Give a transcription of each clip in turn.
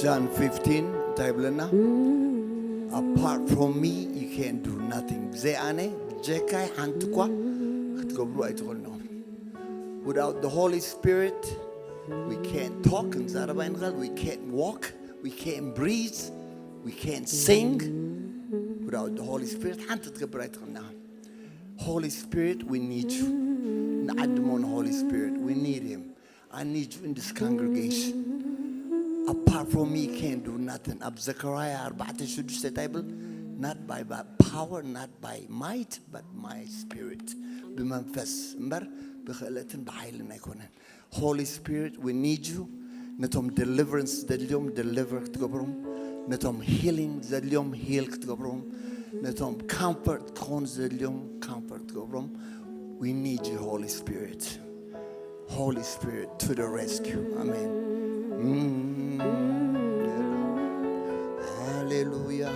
John 15 ታይብለና apart from me you can't do nothing ዘአኔ ጀካይ ሓንትኳ ክትገብሩ ኣይትኽእሉን without the Holy Spirit we can't talk and we can't walk we can't breathe we can't sing without the Holy Spirit ሓንቲ ትገብር ኣይትኽእልና Holy Spirit we need you ንዓድሞን Holy Spirit we need him I need you in this congregation apart from me you can't do nothing ab Zechariah 4:6 table not by power not by might but my spirit بمنفس እምበር ብኽእለትን ብኃይልን ኣይኮነን Holy Spirit we need you ነቶም deliverance ዘድልዮም deliver ክትገብሮም ነቶም healing ዘድልዮም heal ክትገብሮም ነቶም comfort ክኾኑ ዘድልዮም comfort ክትገብሮም we need you Holy Spirit Holy Spirit to the rescue amen hallelujah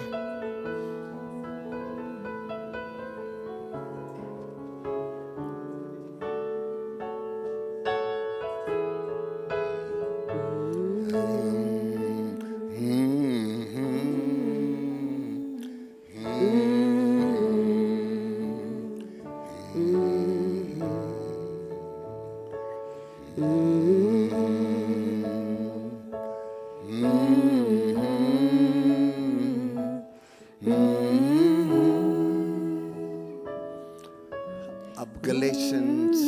Galatians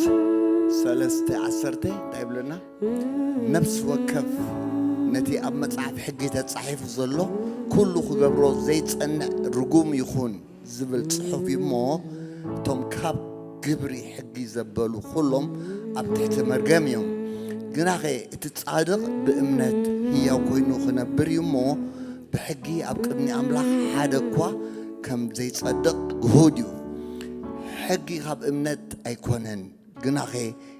3:10 ታይብለና ነፍስ ወከፍ ነቲ ኣብ መጽሓፍ ሕጊ ተጻሒፉ ዘሎ ኩሉ ክገብሮ ዘይጸንዕ ርጉም ይኹን ዝብል ጽሑፍ እሞ ቶም ካብ ግብሪ ሕጊ ዘበሉ ኩሎም ኣብ ትሕቲ መርገም እዮም ግናኸ እቲ ጻድቕ ብእምነት ሕያው ኮይኑ ክነብር እዩ እሞ ብሕጊ ኣብ ቅድሚ ኣምላኽ ሓደ እኳ ከም ዘይጸድቕ ግሁድ እዩ ሕጊ ካብ እምነት ኣይኮነን ግናኸ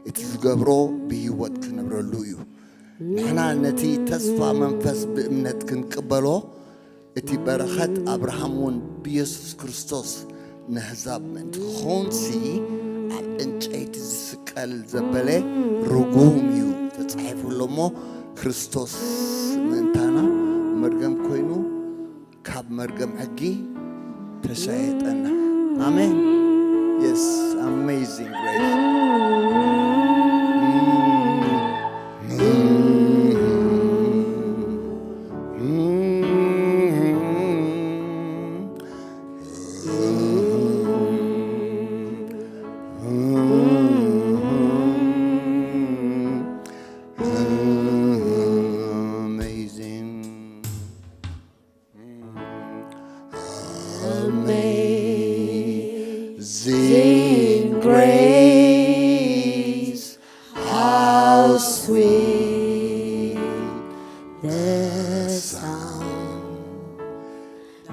እቲ ዝገብሮ ብህይወት ክነብረሉ እዩ ንሕና ነቲ ተስፋ መንፈስ ብእምነት ክንቅበሎ እቲ በረኸት ኣብርሃም እውን ብኢየሱስ ክርስቶስ ንሕዛብ ምእንቲ ክኾንሲ ኣብ ዕንጨይቲ ዝስቀል ዘበለ ርጉም እዩ ተጻሒፉሎ እሞ ክርስቶስ ምእንታና መርገም ኮይኑ ካብ መርገም ሕጊ ተሻየጠና ኣሜን Yes, amazing grace. Amazing grace, how sweet the sound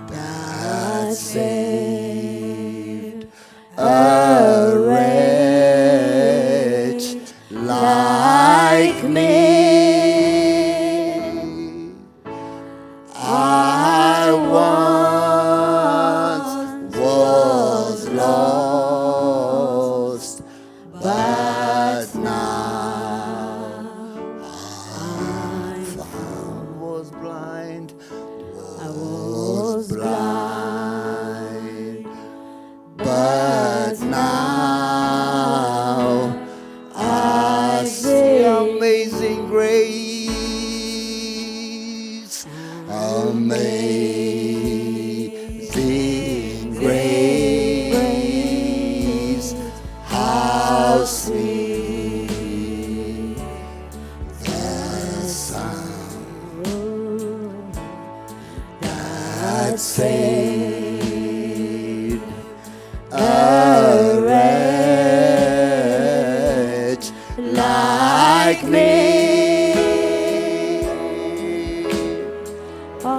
that saved a wretch like me. I once was lost, but now I found. Was blind, I was blind, but now I see. Amazing grace, amazing grace, how sweet the sound that saved a wretch like me. I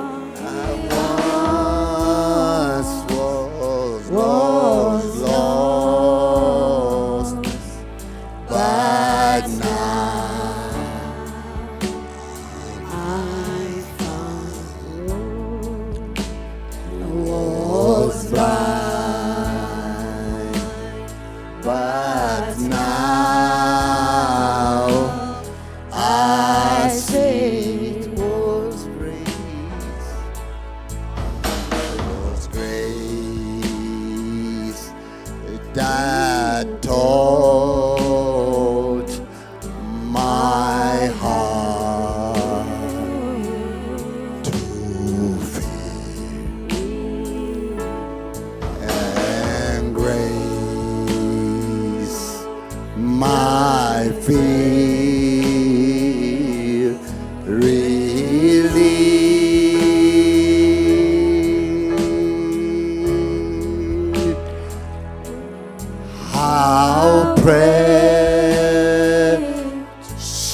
once was lost, but now I found. I was blind, but now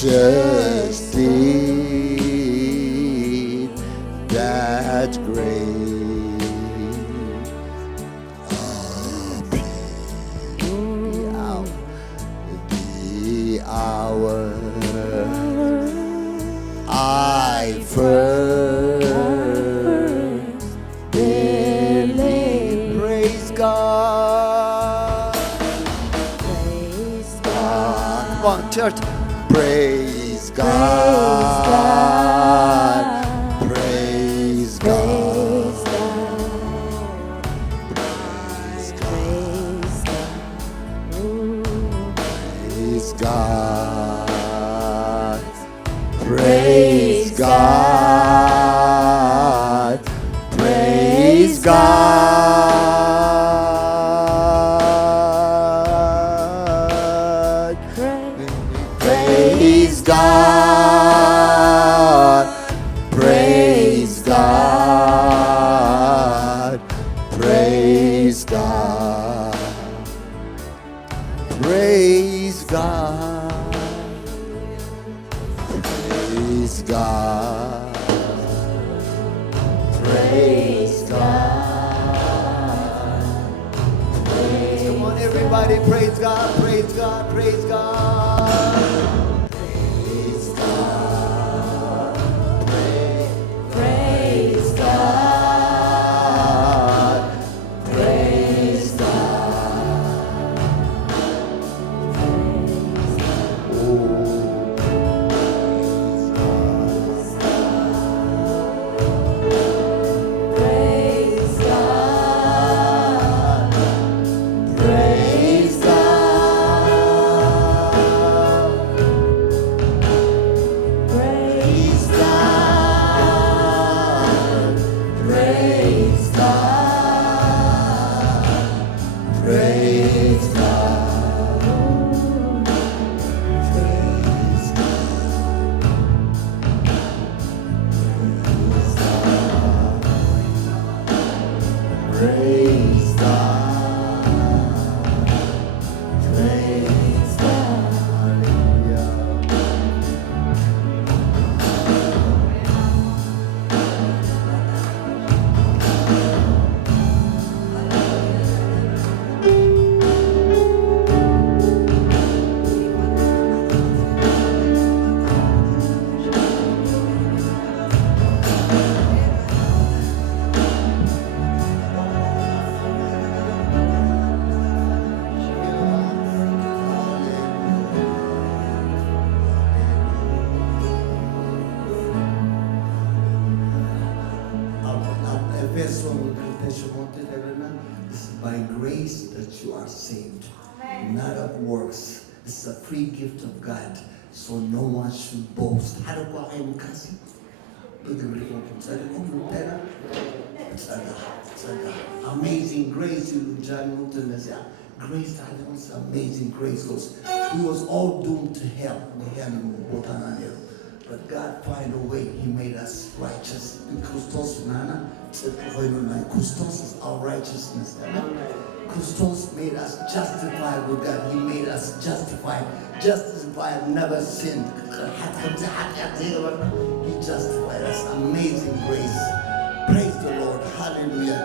precious deed that great the hour I first believed. Praise God. Praise God. Come on, church. Praise God. Praise God. Praise God. Praise God. Praise God. Praise God. Praise God. Praise God. Praise God. Praise God. Praise God. Praise God. Come on, everybody, praise God, praise God, praise God. Praise God. Praise God. Praise God. Praise God. Praise God. Praise God. Praise God. Praise God. Praise God. Praise God. This is by grace that you are saved, not of works. This is a free gift of God, so no one should boast. Amazing grace, grace, amazing grace. We was all doomed to hell. But God find a way. He made us righteous. Christos is our righteousness. Christos made us justified with God. He made us justified. Justified, never sinned. He justified us. Amazing grace. Praise the Lord. Hallelujah.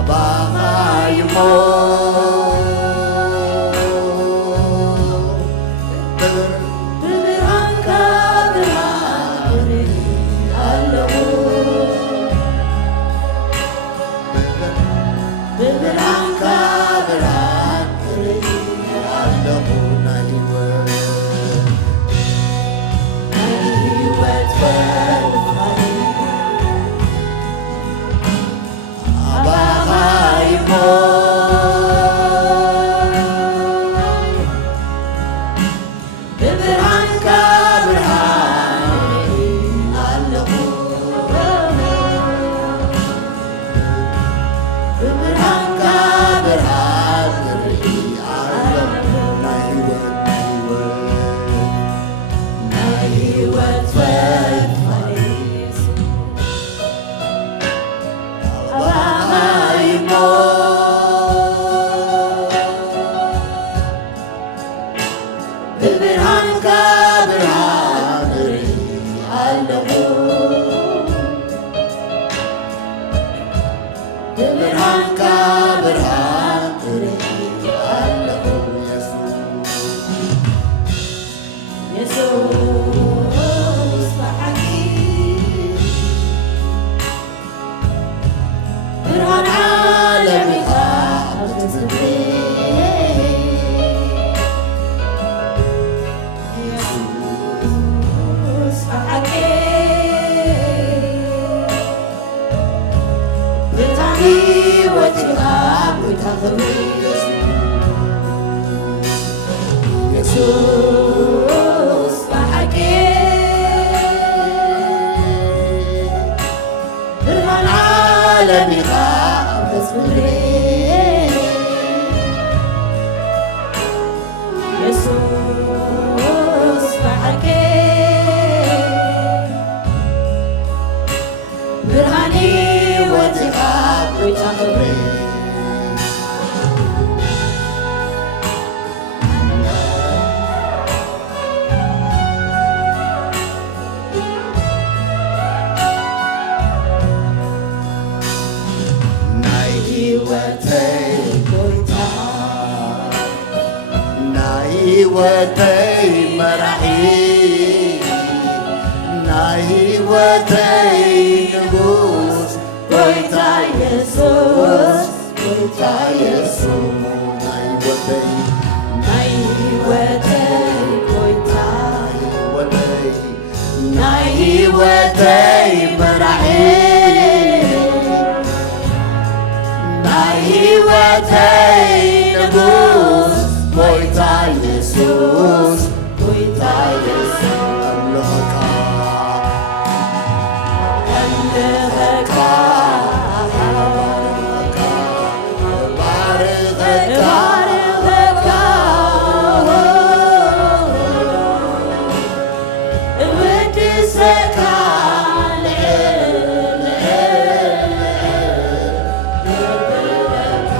ኣባኻይሞ ብብርሃንካ ብርሃን ኣለኹ ብብርሃንካ ብርሃን ኣለኹ ናይ ህይወት ፈርፋሪ ኣባኻይሞ ብብርሃንካ ብርሃን ኣለኹ ብብርሃንካ ብርሃን ርኢ ኣለኹ ናይ ህይወት ፈርፋሪ ኣባኻይሞ ብብርሃንካ ብርሃን ኣለኹ ብብርሃንካ ብርሃን ርኢ ኣለኹ ኢየሱስ በሓቂ ብርሃን ዓለም ኢኻ ኣብ ትዝብሪ ኢየሱስ በሓቂ ብርሃን ህይወት ኢኻ ጎይታ ክብሪ ኢየሱስ በሓቂ ብርሃን ዓለም ኢኻ ኣብ ገጽ ምድሪ ኢየሱስ በሓቂ ብርሃን ህይወት ኢኻ ጎይታ ክብሪ ናይ ህይወተይ ጎይታ ናይ ህይወተይ መራሒ ናይ ህይወተይ ንጉስ ጎይታ ኢየሱስ ጎይታ ኢየሱስ ናይ ህይወተይ ናይ ህይወተይ ጎይታ ህይወተይ ናይ ህይወተይ መራሒ ናይ ህይወተይ ንጉስ ጎይታ ኢየሱስ ጎይታ ኢየሱስ ኣምልኾካ ኣምልኸካ ባርኸካ እባርኸካ እውድሰካ ልዕል ልዕል ልብለካ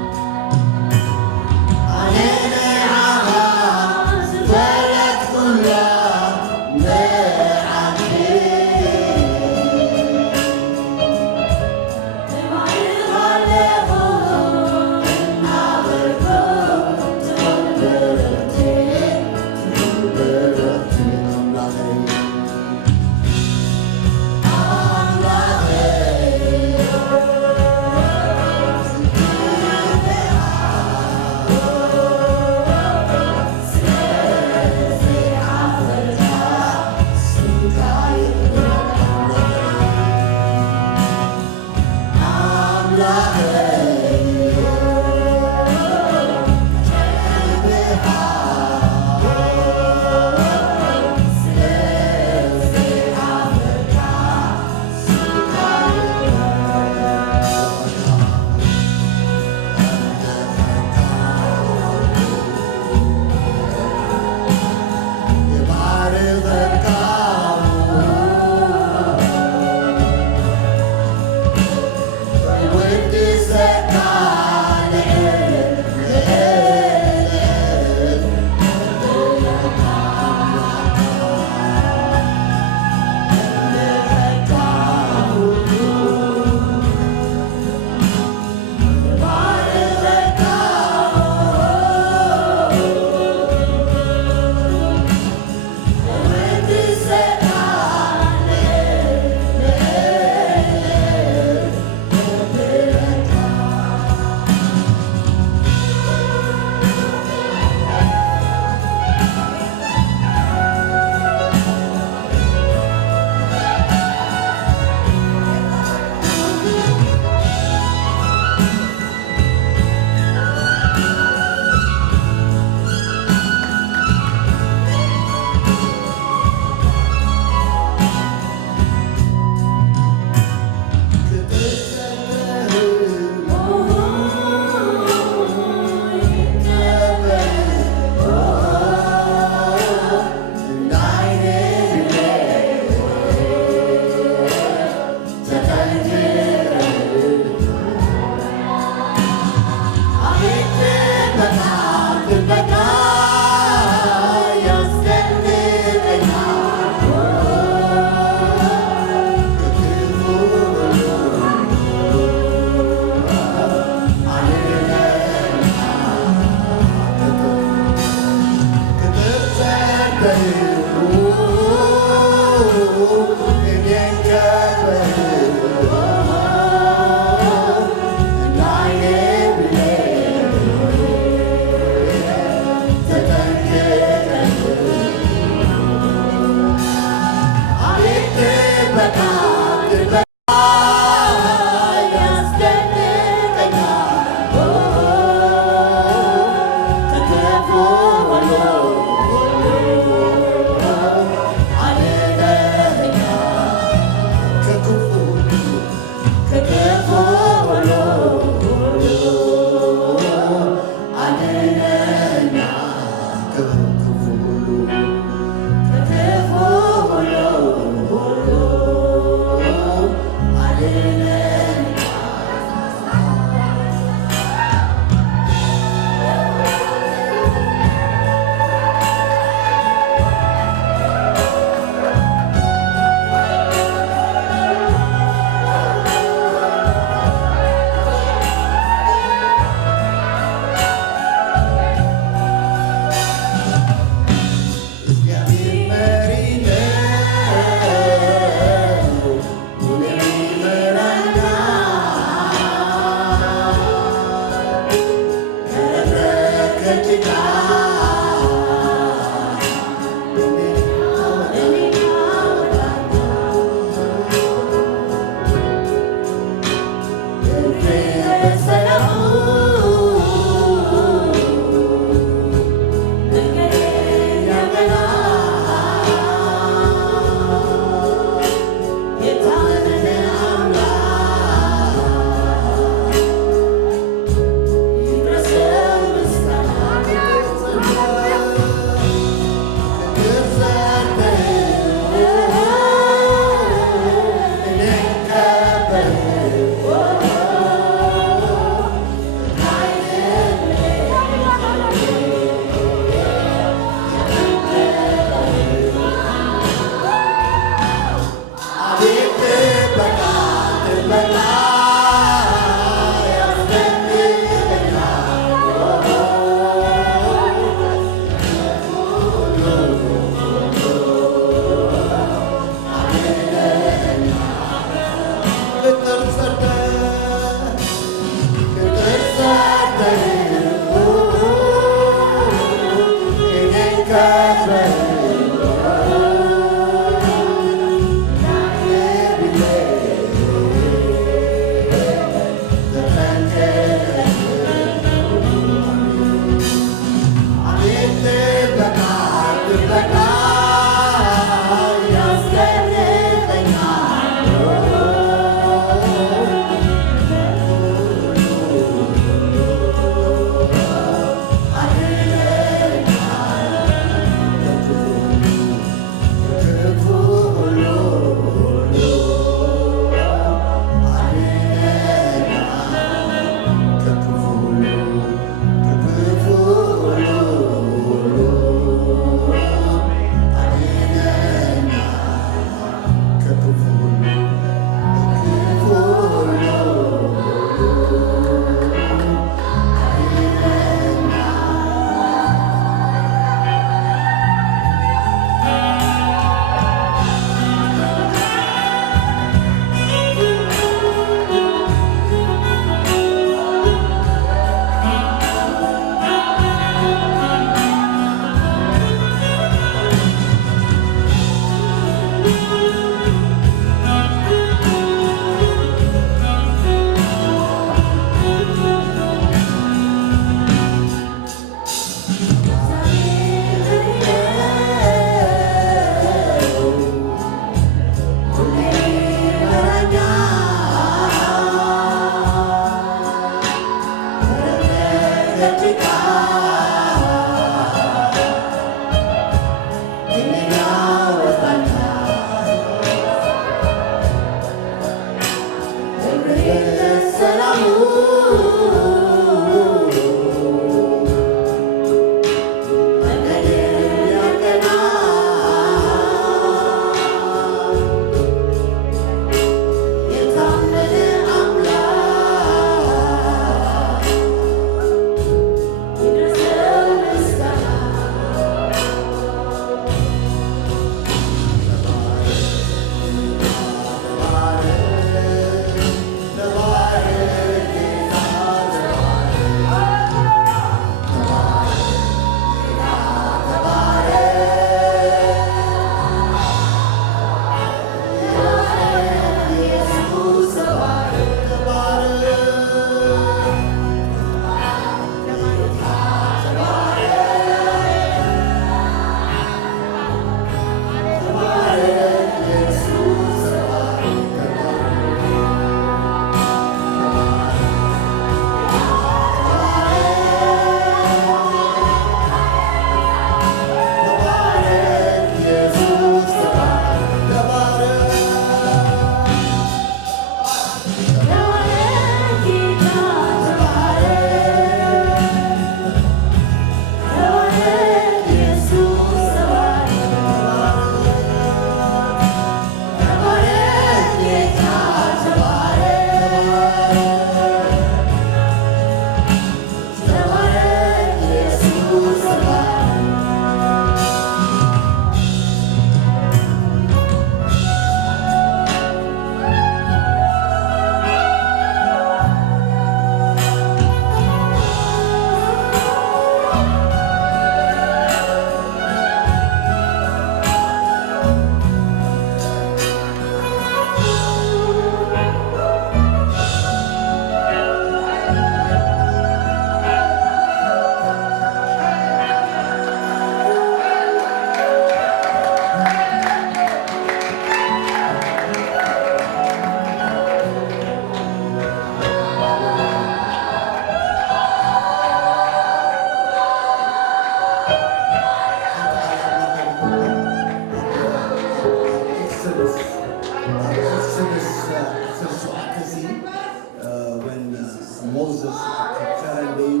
ከለዩ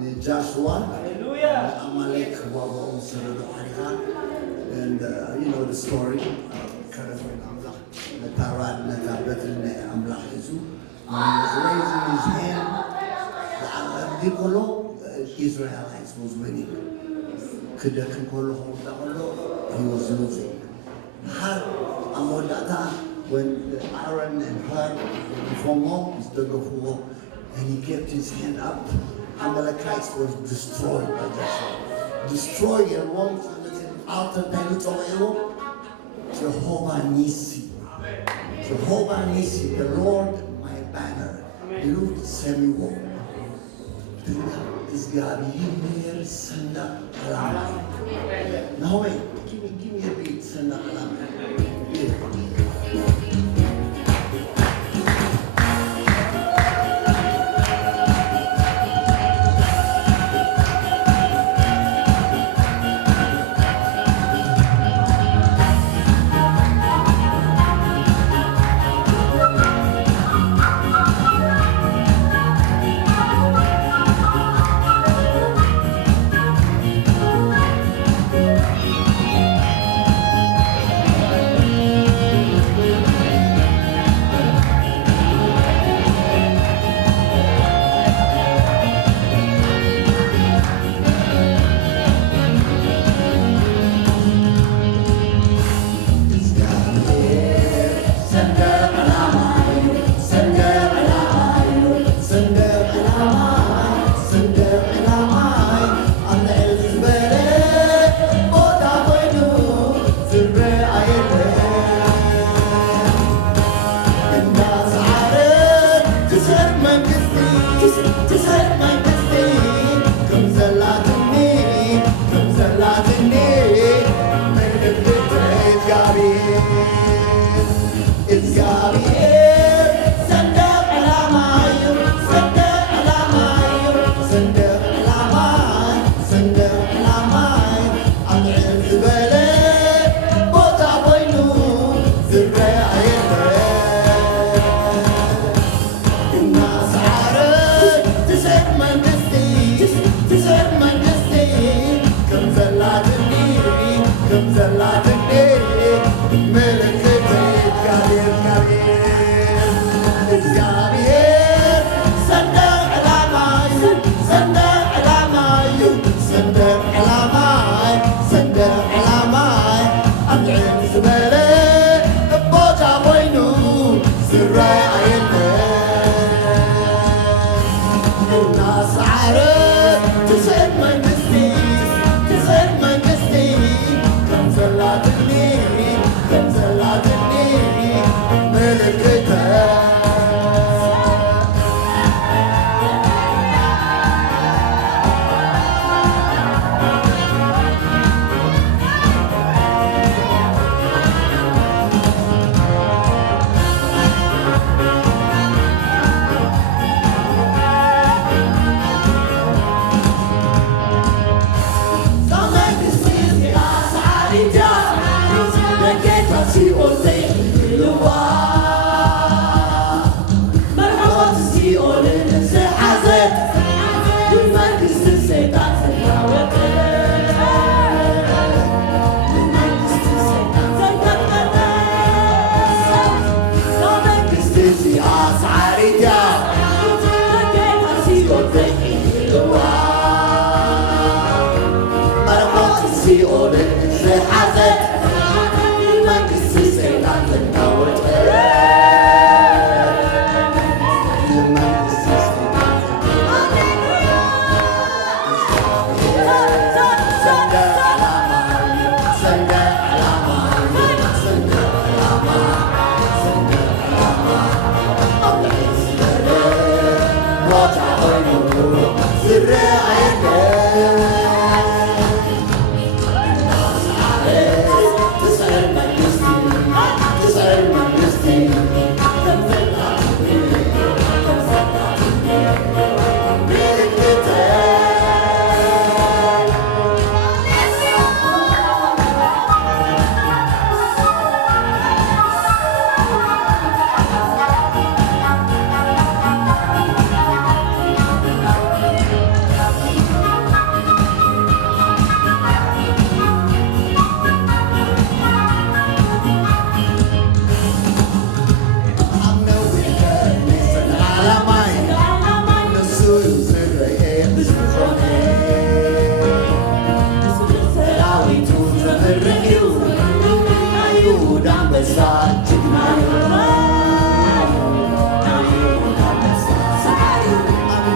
ንጃሽዋ አማሌክ ዋጋውን ሰረዶ አሪካ and you know the story ከረፈን አምላክ ለታራድ ነታበትን አምላክ ይዙ raising his hand the Kolo Israelites was winning ከደከን ኮሎ ሆኖ he was losing har amodata when Aaron and her from Moses the Gofo and he kept his hand up Amalekites was destroyed by Joshua destroyed and one out of the Jehovah Nissi Jehovah Nissi the Lord my banner Luke Samuel is God here send up now wait give me a beat send up He was saying, you are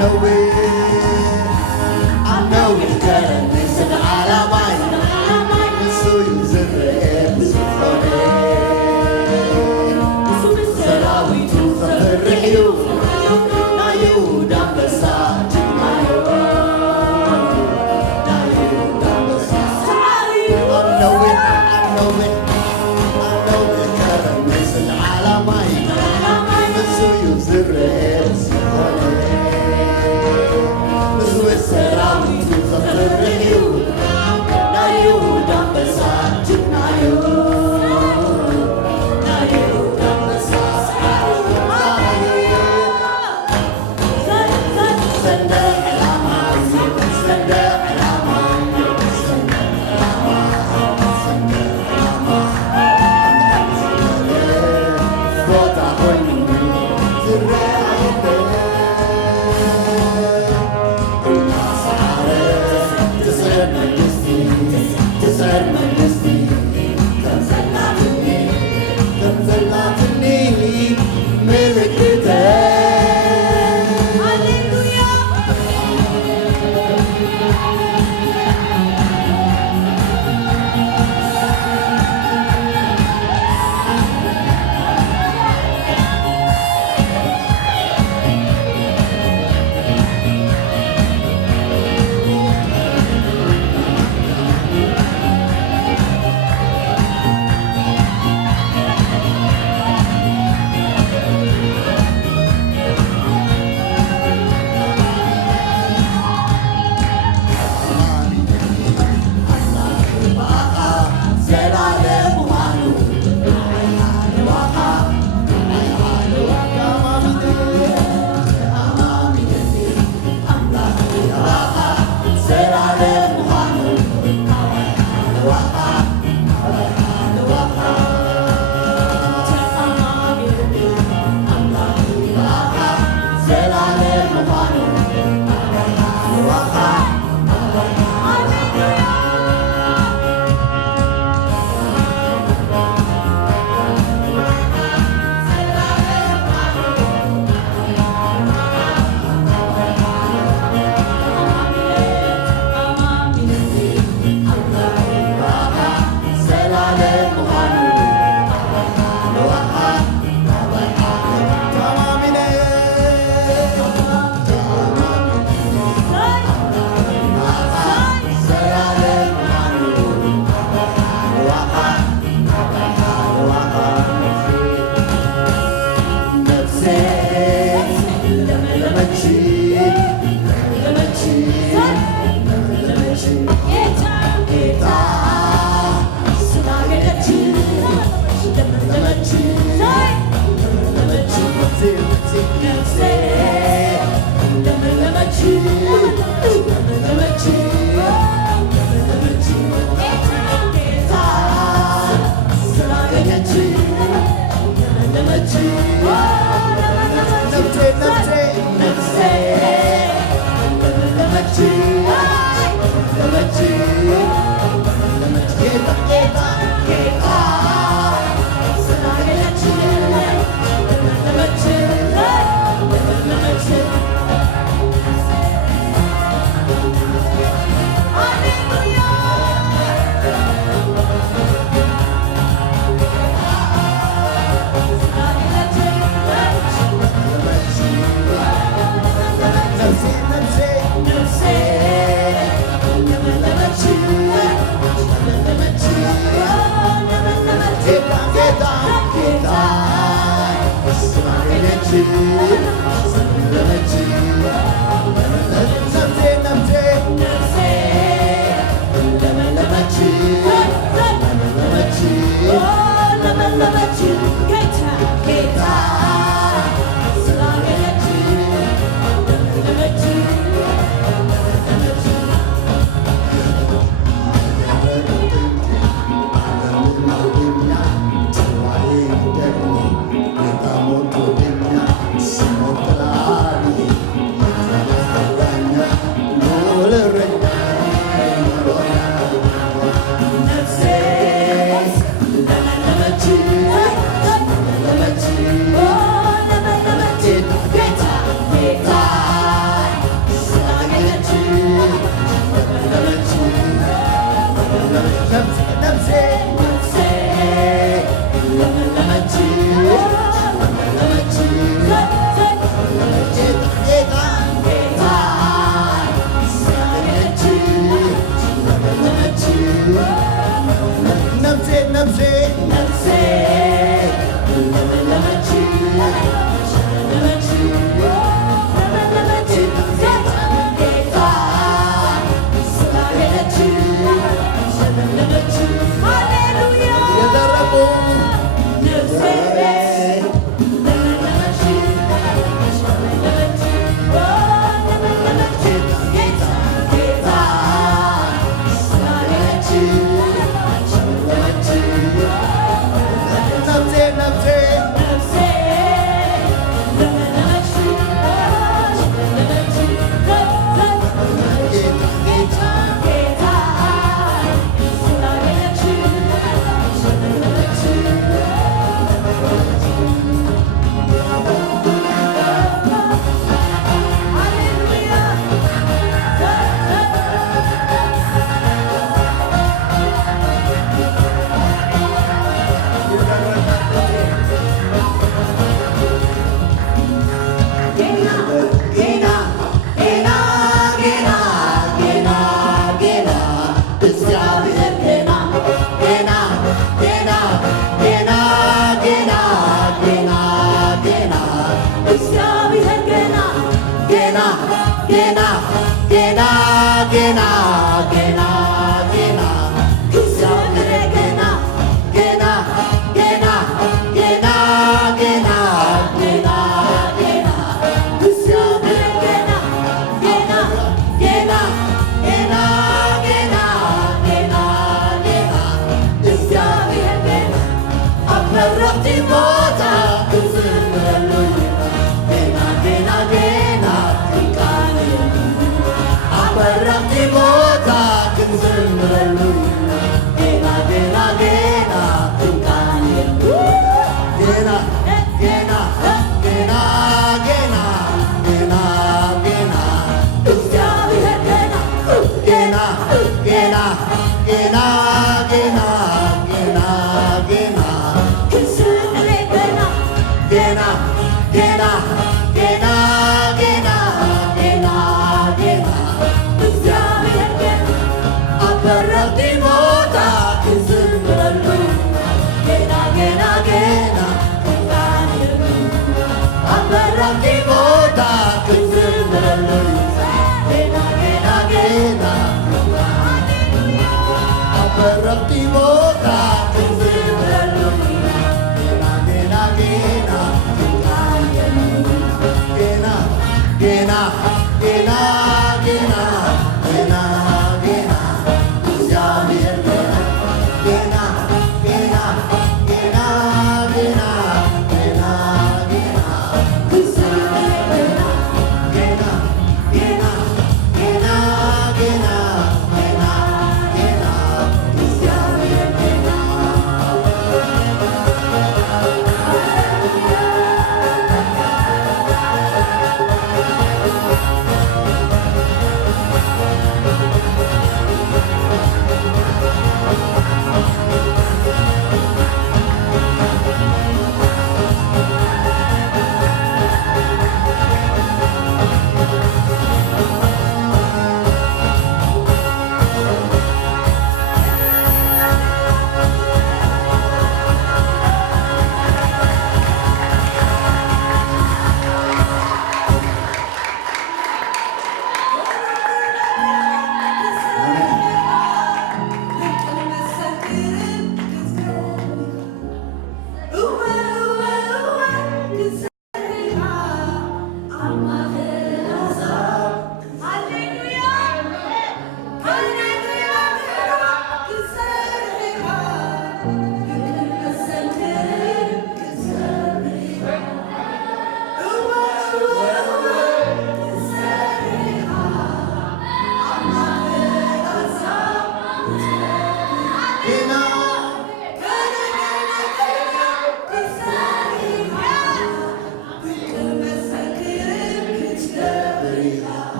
I'm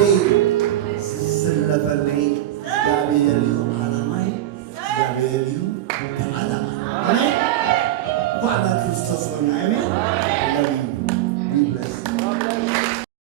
day